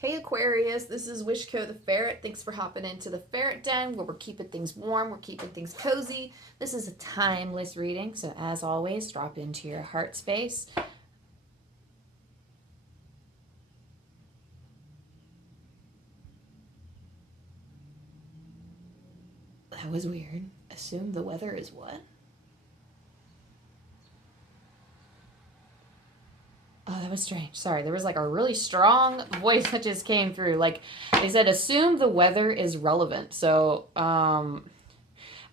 Hey Aquarius, this is Wishko the Ferret. Thanks for hopping into the Ferret Den where we're keeping things warm, we're keeping things cozy. This is a timeless reading, so as always, drop into your heart space. That was weird. Assume the weather is what? Oh, that was strange. Sorry, there was like a really strong voice that just came through. Like they said, assume the weather is relevant. So,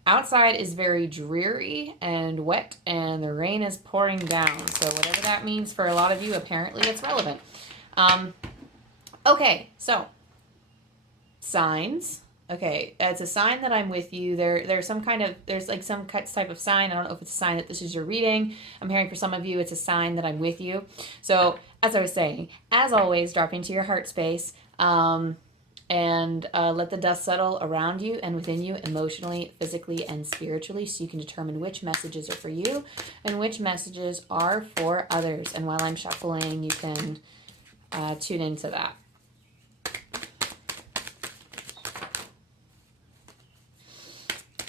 outside is very dreary and wet, and the rain is pouring down. So, whatever that means for a lot of you, apparently it's relevant. Okay, so signs. Okay, it's a sign that I'm with you. There's like some type of sign. I don't know if it's a sign that this is your reading. I'm hearing for some of you, it's a sign that I'm with you. So, as I was saying, as always, drop into your heart space. And let the dust settle around you and within you emotionally, physically, and spiritually, so you can determine which messages are for you and which messages are for others. And while I'm shuffling, you can tune into that.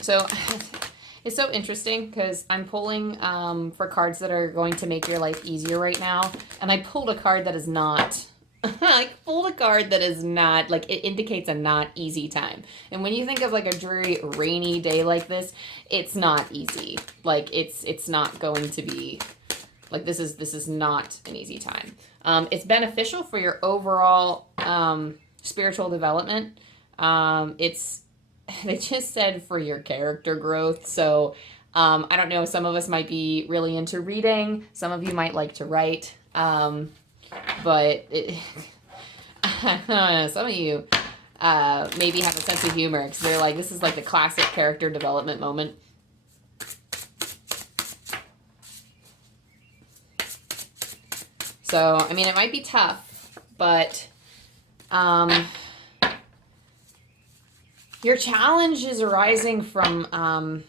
So it's so interesting because I'm pulling for cards that are going to make your life easier right now, and I pulled a card that is not. I pulled a card that is not, like, it indicates a not easy time. And when you think of like a dreary, rainy day like this, it's not easy. Like it's not going to be like this is not an easy time. It's beneficial for your overall spiritual development. They just said for your character growth. So I don't know, some of us might be really into reading. Some of you might like to write. But I don't know, some of you maybe have a sense of humor because they're like, this is like the classic character development moment. So, I mean, it might be tough, but your challenge is arising from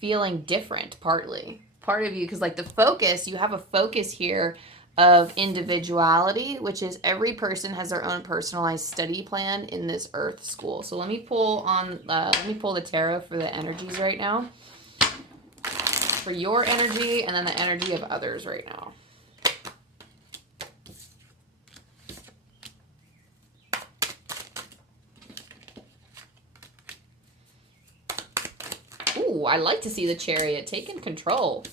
feeling different, partly. Part of you, because like the focus, you have a focus here of individuality, which is every person has their own personalized study plan in this Earth school. So let me pull the tarot for the energies right now, for your energy, and then the energy of others right now. Ooh, I like to see the Chariot taking control.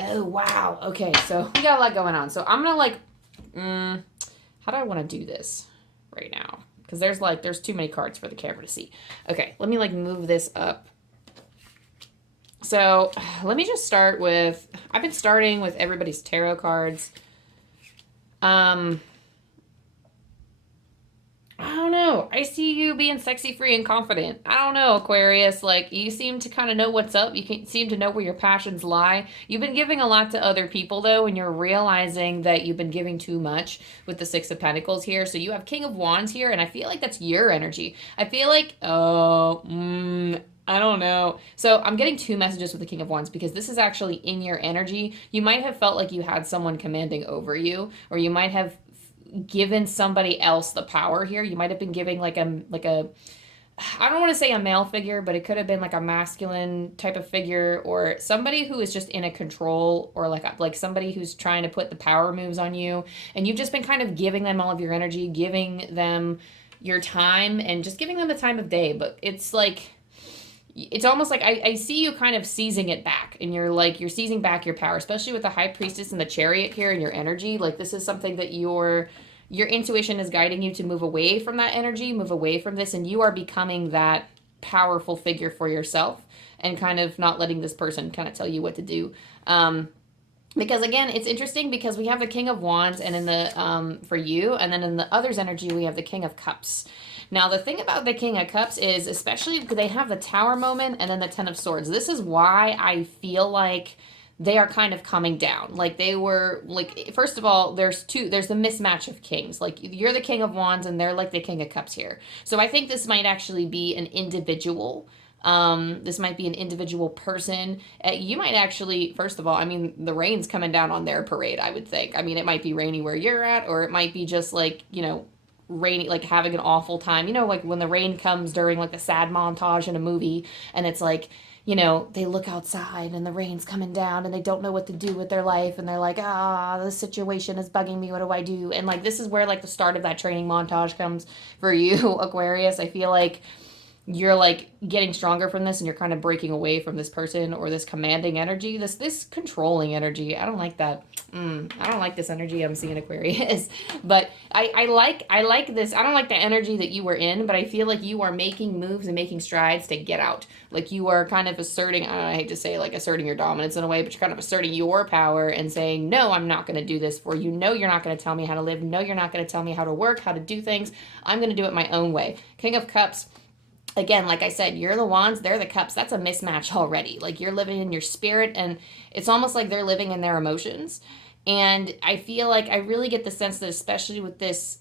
Oh, wow. Okay, so we got a lot going on. So I'm going to how do I want to do this right now? Because there's too many cards for the camera to see. Okay, let me move this up. So let me just start with, I've been starting with everybody's tarot cards. I don't know. I see you being sexy, free, and confident. I don't know, Aquarius. Like, you seem to kind of know what's up. You seem to know where your passions lie. You've been giving a lot to other people, though, and you're realizing that you've been giving too much with the Six of Pentacles here. So you have King of Wands here, and I feel like that's your energy. I feel like, I don't know. So I'm getting two messages with the King of Wands because this is actually in your energy. You might have felt like you had someone commanding over you, or you might have given somebody else the power here. You might have been giving like a I don't want to say a male figure, but it could have been like a masculine type of figure, or somebody who is just in a control, or like somebody who's trying to put the power moves on you, and you've just been kind of giving them all of your energy, giving them your time, and just giving them the time of day. But it's like, it's almost like I see you kind of seizing it back, and you're seizing back your power, especially with the High Priestess and the Chariot here in your energy. Like, this is something that your intuition is guiding you to move away from that energy, move away from this, and you are becoming that powerful figure for yourself, and kind of not letting this person kind of tell you what to do. Because again, it's interesting because we have the King of Wands, and in the for you, and then in the other's energy, we have the King of Cups. Now, the thing about the King of Cups is, especially because they have the Tower moment and then the Ten of Swords, this is why I feel like they are kind of coming down. Like, they were, like, first of all, there's the mismatch of kings. Like, you're the King of Wands and they're like the King of Cups here. So I think this might actually be an individual This might be an individual person. You might actually, first of all, I mean, the rain's coming down on their parade, I would think. I mean, it might be rainy where you're at, or it might be just like, rainy, like having an awful time. Like when the rain comes during like the sad montage in a movie, and it's like, they look outside and the rain's coming down and they don't know what to do with their life, and they're like, this situation is bugging me. What do I do? And like, this is where like the start of that training montage comes for you, Aquarius. I feel like you're like getting stronger from this, and you're kind of breaking away from this person or this commanding energy, this controlling energy. I don't like that. I don't like this energy I'm seeing, Aquarius. But I like this. I don't like the energy that you were in, but I feel like you are making moves and making strides to get out. Like you are kind of asserting, I don't know, I hate to say like asserting your dominance in a way, but you're kind of asserting your power and saying, no, I'm not going to do this for you. No, you're not going to tell me how to live. No, you're not going to tell me how to work, how to do things. I'm going to do it my own way. King of Cups. Again, like I said, you're the wands, they're the cups. That's a mismatch already. Like you're living in your spirit, and it's almost like they're living in their emotions. And I feel like I really get the sense that, especially with this,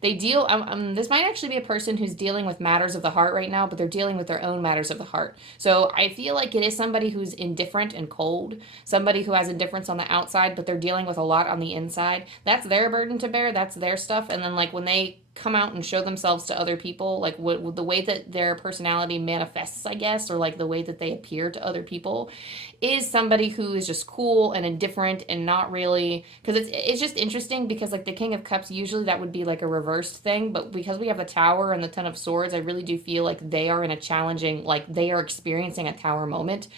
they deal, this might actually be a person who's dealing with matters of the heart right now, but they're dealing with their own matters of the heart. So I feel like it is somebody who's indifferent and cold, somebody who has indifference on the outside, but they're dealing with a lot on the inside. That's their burden to bear. That's their stuff. And then like when they come out and show themselves to other people, like what the way that their personality manifests, I guess, or like the way that they appear to other people, is somebody who is just cool and indifferent and not really, because it's just interesting because like the King of Cups, usually that would be like a reversed thing, but because we have the Tower and the Ten of Swords, I really do feel like they are in a challenging, like they are experiencing a Tower moment,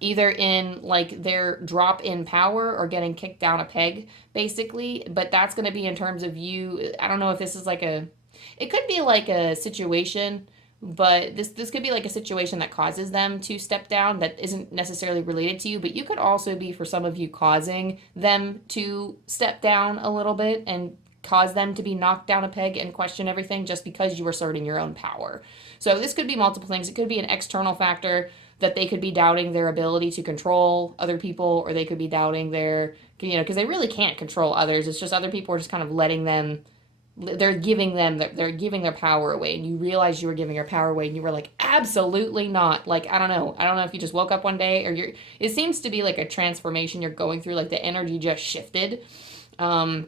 either in like their drop in power or getting kicked down a peg, basically. But that's going to be in terms of you. I don't know if this is like it could be like a situation, but this could be like a situation that causes them to step down that isn't necessarily related to you, but you could also be, for some of you, causing them to step down a little bit and cause them to be knocked down a peg and question everything just because you were asserting your own power. So this could be multiple things. It could be an external factor that they could be doubting their ability to control other people, or they could be doubting their, because they really can't control others. It's just other people are just kind of letting them, they're giving their power away, and you realize you were giving your power away, and you were like, absolutely not. Like, I don't know if you just woke up one day, or it seems to be like a transformation you're going through, like the energy just shifted. I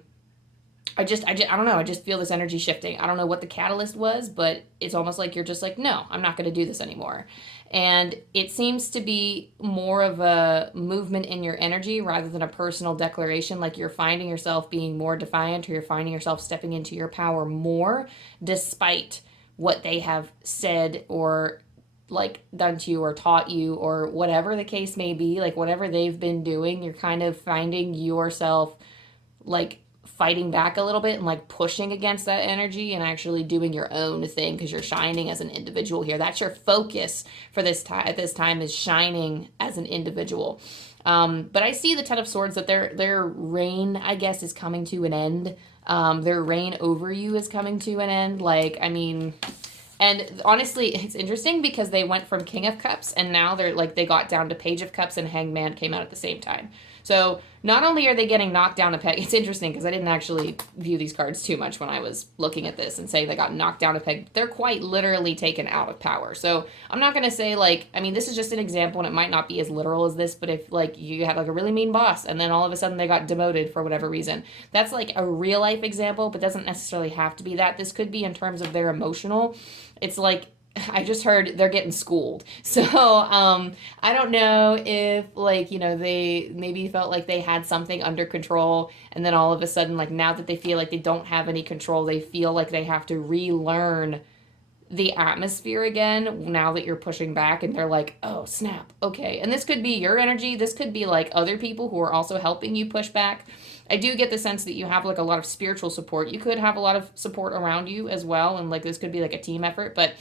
don't know. I just feel this energy shifting. I don't know what the catalyst was, but it's almost like you're just like, no, I'm not going to do this anymore. And it seems to be more of a movement in your energy rather than a personal declaration. Like you're finding yourself being more defiant, or you're finding yourself stepping into your power more, despite what they have said or like done to you or taught you, or whatever the case may be. Like whatever they've been doing, you're kind of finding yourself like fighting back a little bit and like pushing against that energy and actually doing your own thing, because you're shining as an individual here. That's your focus for this time at this time, is shining as an individual. But I see the Ten of Swords, that their reign, I guess, is coming to an end. Their reign over you is coming to an end. Like, I mean, and honestly, it's interesting because they went from King of Cups, and now they're like, they got down to Page of Cups, and Hangman came out at the same time. So not only are they getting knocked down a peg, it's interesting because I didn't actually view these cards too much when I was looking at this and say they got knocked down a peg. They're quite literally taken out of power. So I'm not going to say like, I mean, this is just an example, and it might not be as literal as this, but if like you had like a really mean boss and then all of a sudden they got demoted for whatever reason, that's like a real life example, but doesn't necessarily have to be that. This could be in terms of their emotional. It's like, I just heard they're getting schooled. So I don't know if like, they maybe felt like they had something under control, and then all of a sudden, like now that they feel like they don't have any control, they feel like they have to relearn the atmosphere again now that you're pushing back, and they're like, oh snap, okay. And this could be your energy. This could be like other people who are also helping you push back. I do get the sense that you have like a lot of spiritual support. You could have a lot of support around you as well, and like this could be like a team effort, but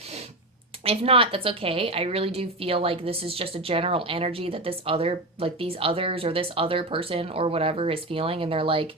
if not, that's okay. I really do feel like this is just a general energy that this other, like these others or this other person or whatever is feeling, and they're like,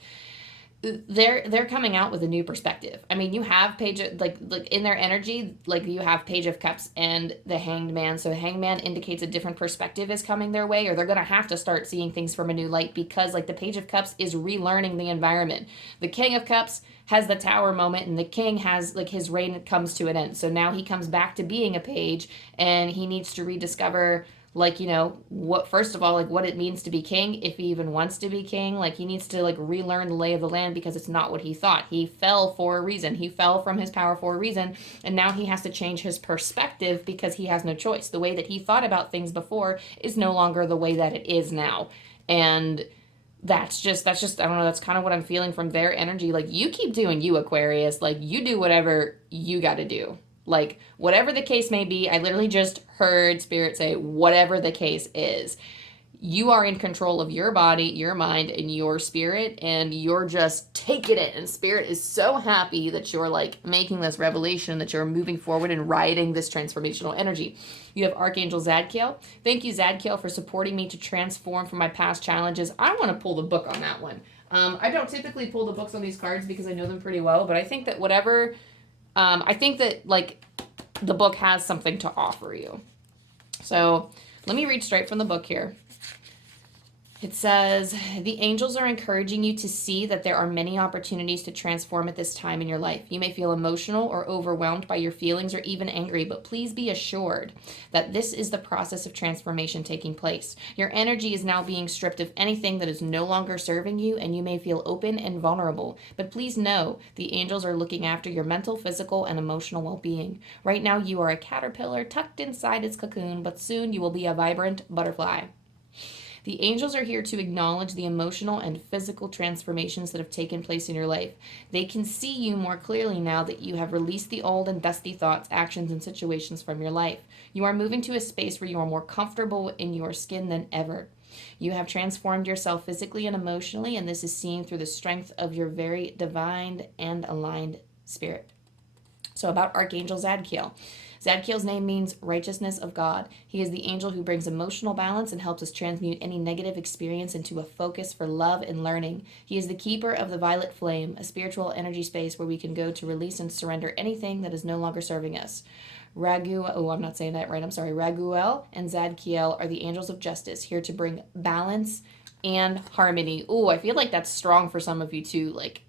they're coming out with a new perspective. I mean, you have page like in their energy, like you have Page of Cups and the Hanged Man. So the Hanged Man indicates a different perspective is coming their way, or they're gonna have to start seeing things from a new light, because like the Page of Cups is relearning the environment. The King of Cups has the Tower moment, and the King has like his reign comes to an end. So now he comes back to being a page, and he needs to rediscover, like, you know, what, first of all, like what it means to be king, if he even wants to be king. Like he needs to like relearn the lay of the land, because it's not what he thought. He fell for a reason. He fell from his power for a reason, and now he has to change his perspective because he has no choice. The way that he thought about things before is no longer the way that it is now. And that's just I don't know, that's kind of what I'm feeling from their energy. Like, you keep doing you, Aquarius. Like, you do whatever you got to do. Like, whatever the case may be, I literally just heard Spirit say, whatever the case is, you are in control of your body, your mind, and your spirit, and you're just taking it. And Spirit is so happy that you're like making this revelation, that you're moving forward and riding this transformational energy. You have Archangel Zadkiel. Thank you, Zadkiel, for supporting me to transform from my past challenges. I want to pull the book on that one. I don't typically pull the books on these cards because I know them pretty well, but I think that whatever... I think that, like, the book has something to offer you. So let me read straight from the book here. It says, the angels are encouraging you to see that there are many opportunities to transform at this time in your life. You may feel emotional or overwhelmed by your feelings, or even angry, but please be assured that this is the process of transformation taking place. Your energy is now being stripped of anything that is no longer serving you, and you may feel open and vulnerable. But please know, the angels are looking after your mental, physical, and emotional well-being. Right now, you are a caterpillar tucked inside its cocoon, but soon you will be a vibrant butterfly. The angels are here to acknowledge the emotional and physical transformations that have taken place in your life. They can see you more clearly now that you have released the old and dusty thoughts, actions, and situations from your life. You are moving to a space where you are more comfortable in your skin than ever. You have transformed yourself physically and emotionally, and this is seen through the strength of your very divine and aligned spirit. So about Archangel Zadkiel. Zadkiel's name means righteousness of God. He is the angel who brings emotional balance and helps us transmute any negative experience into a focus for love and learning. He is the keeper of the violet flame, a spiritual energy space where we can go to release and surrender anything that is no longer serving us. I'm not saying that right. I'm sorry. Raguel and Zadkiel are the angels of justice, here to bring balance and harmony. Oh, I feel like that's strong for some of you too. Like,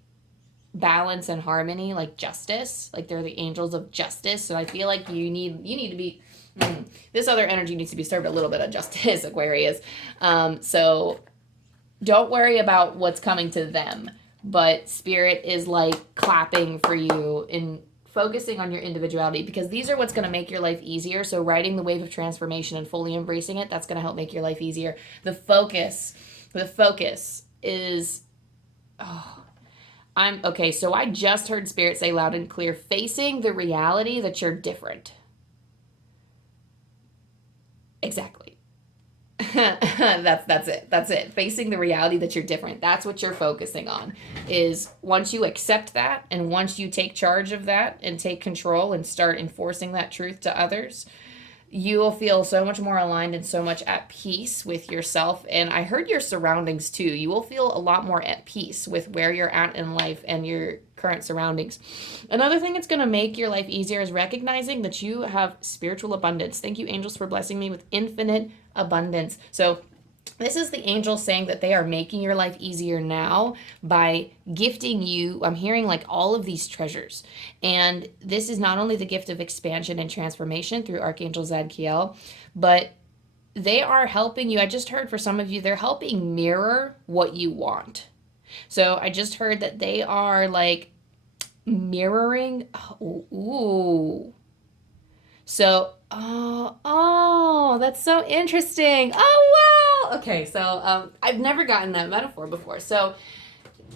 balance and harmony, like justice, like they're the angels of justice. So I feel like you need to be this other energy needs to be served a little bit of justice, Aquarius. So don't worry about what's coming to them, but Spirit is like clapping for you in focusing on your individuality, because these are what's going to make your life easier. So riding the wave of transformation and fully embracing it, that's going to help make your life easier. The focus is okay, so I just heard Spirit say loud and clear, facing the reality that you're different. Exactly. That's it. Facing the reality that you're different. That's what you're focusing on. Is once you accept that, and once you take charge of that and take control and start enforcing that truth to others, you will feel so much more aligned and so much at peace with yourself. And I heard your surroundings too. You will feel a lot more at peace with where you're at in life and your current surroundings. Another thing that's going to make your life easier is recognizing that you have spiritual abundance. Thank you, angels, for blessing me with infinite abundance. So this is the angels saying that they are making your life easier now by gifting you. I'm hearing like all of these treasures. And this is not only the gift of expansion and transformation through Archangel Zadkiel, but they are helping you. I just heard for some of you, they're helping mirror what you want. So I just heard that they are like mirroring. Ooh. So, that's so interesting. Oh, wow. Okay, so I've never gotten that metaphor before. So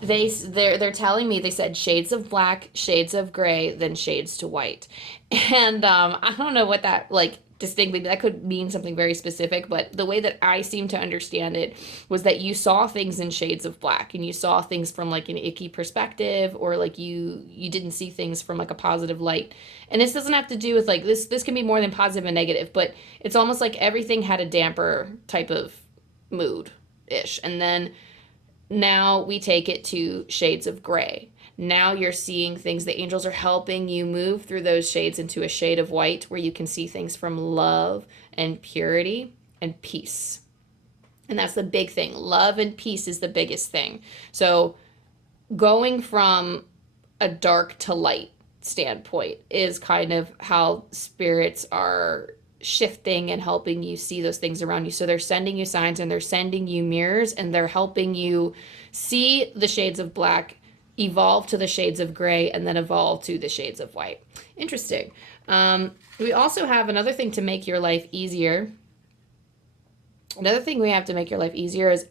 they're telling me, they said shades of black, shades of gray, then shades to white. And I don't know what that like distinctly, that could mean something very specific, but the way that I seem to understand it was that you saw things in shades of black, and you saw things from like an icky perspective, or like you didn't see things from like a positive light. And this doesn't have to do with like this can be more than positive and negative, but it's almost like everything had a damper type of mood ish. And then Now we take it to shades of gray. Now you're seeing things. The angels are helping you move through those shades into a shade of white where you can see things from love and purity and peace. And that's the big thing. Love and peace is the biggest thing. So going from a dark to light standpoint is kind of how spirits are shifting and helping you see those things around you. So they're sending you signs and they're sending you mirrors and they're helping you see the shades of black, evolve to the shades of gray, and then evolve to the shades of white. Interesting. We also have another thing to make your life easier. Another thing we have to make your life easier is,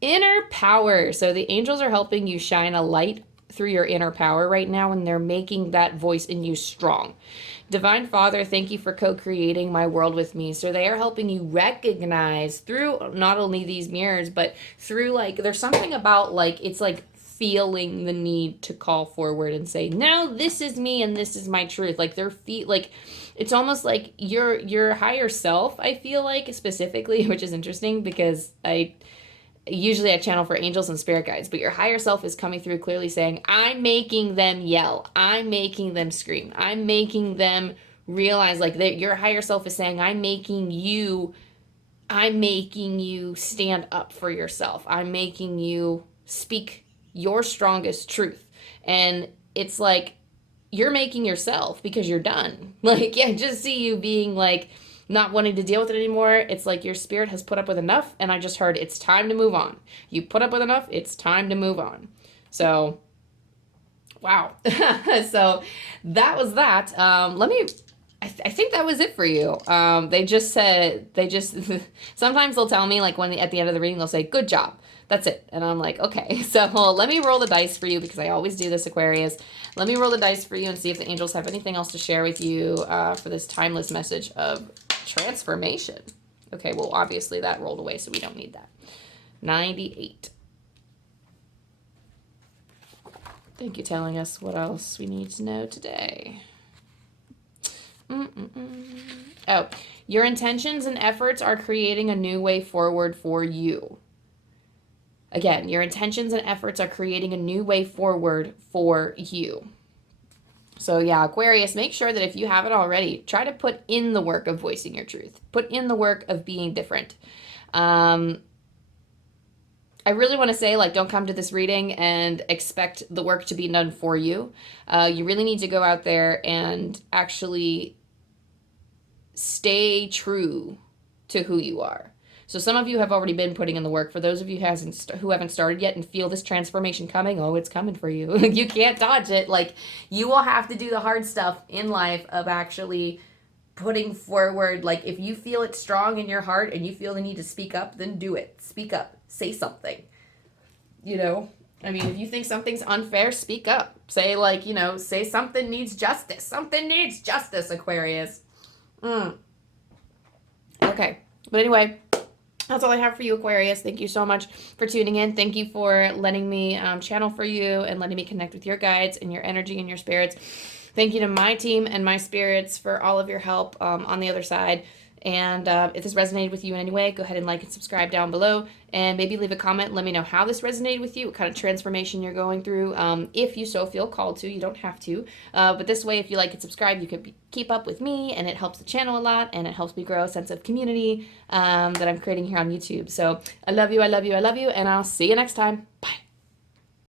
inner power. So the angels are helping you shine a light through your inner power right now, and they're making that voice in you strong. Divine Father, thank you for co-creating my world with me. So they are helping you recognize through not only these mirrors, but through like, there's something about like, it's like feeling the need to call forward and say, now this is me and this is my truth. Like their feet, like it's almost like your higher self, I feel like specifically, which is interesting because usually I channel for angels and spirit guides, but your higher self is coming through clearly saying, I'm making them yell. I'm making them scream. I'm making them realize like that your higher self is saying, I'm making you stand up for yourself. I'm making you speak your strongest truth. And it's like, you're making yourself because you're done. Like, yeah, just see you being like, not wanting to deal with it anymore. It's like your spirit has put up with enough, and I just heard it's time to move on. You put up with enough, it's time to move on. So, wow. So that was that. I think that was it for you. Sometimes they'll tell me, like at the end of the reading, they'll say, good job. That's it. And I'm like, okay. So let me roll the dice for you because I always do this, Aquarius. Let me roll the dice for you and see if the angels have anything else to share with you for this timeless message of transformation. Okay, well, obviously that rolled away, so we don't need that. 98. Thank you, telling us what else we need to know today. Oh, your intentions and efforts are creating a new way forward for you. Again, your intentions and efforts are creating a new way forward for you. So yeah, Aquarius, make sure that if you haven't already, try to put in the work of voicing your truth. Put in the work of being different. I really want to say, like, don't come to this reading and expect the work to be done for you. You really need to go out there and actually stay true to who you are. So some of you have already been putting in the work. For those of you who haven't started yet and feel this transformation coming, it's coming for you. You can't dodge it. Like, you will have to do the hard stuff in life of actually putting forward. Like, if you feel it strong in your heart and you feel the need to speak up, then do it. Speak up. Say something. I mean, if you think something's unfair, speak up. Say, like, say something needs justice. Something needs justice, Aquarius. Okay. But anyway, that's all I have for you, Aquarius. Thank you so much for tuning in. Thank you for letting me channel for you and letting me connect with your guides and your energy and your spirits. Thank you to my team and my spirits for all of your help on the other side. And if this resonated with you in any way, go ahead and like and subscribe down below. And maybe leave a comment. Let me know how this resonated with you, what kind of transformation you're going through. If you so feel called to, you don't have to. But this way, if you like and subscribe, you can keep up with me. And it helps the channel a lot. And it helps me grow a sense of community that I'm creating here on YouTube. So I love you, I love you, I love you. And I'll see you next time. Bye.